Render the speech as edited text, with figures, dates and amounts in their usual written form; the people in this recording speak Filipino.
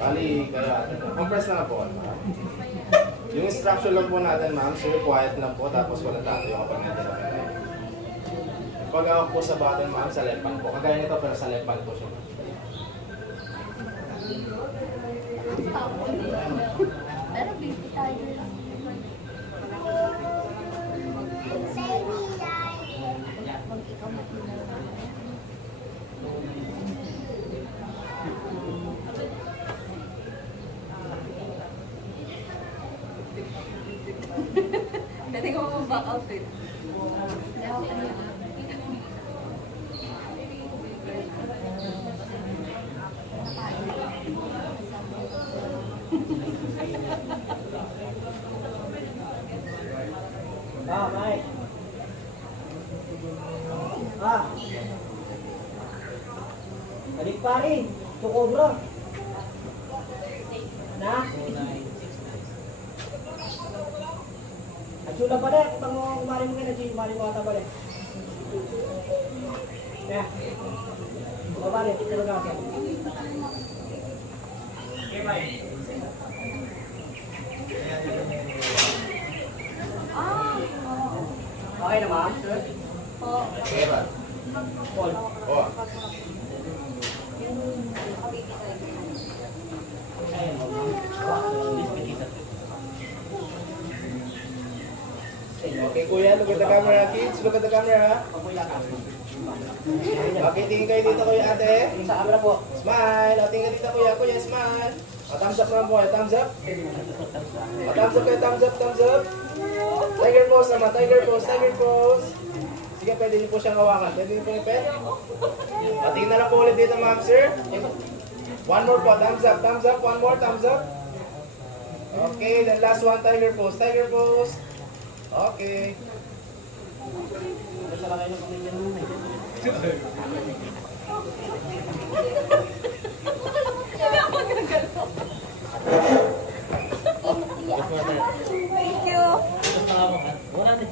Bali, kaya compress na po. Yung instruction lang po natin, ma'am, sir, quiet lang po, tapos wala tayo kapag natin. Pag ako po sa button, ma'am, sa left hand po. Kagaya nito, pero sa left hand po siya. Pero baby tayo lang. Pag ikaw matulog. Pwede ko mag-back out eh. Mike. Balik pare. Sukobra. Na? Atsula pa rin. Itang kumari mo kayo na siya. Kumari mo ata pa rin. Ya. Baba rin. Tulog na siya. Okay, Mike. Okay na ma'am, sir? Oo. Sige ba? Paul. Oo. Okay, kuya, look at the camera, kids. Look at the camera. Okay, tingin kayo dito, kuya, ate. Sa camera po. Smile. O, tingin dito, kuya. Kuya, smile. O, thumbs up naman po. Thumbs up. O, thumbs up kayo. Thumbs up, thumbs up. Tiger pose naman. Tiger pose, tiger pose. Sige, pwede niyo po siyang hawakan. Pwede niyo po ipet. O, tingin na lang po ulit dito, ma'am, sir. One more po. Thumbs up, thumbs up. One more, thumbs up. Okay, then last one, tiger pose. Tiger pose. Okay. Basta lang kayo ng pamilya mo.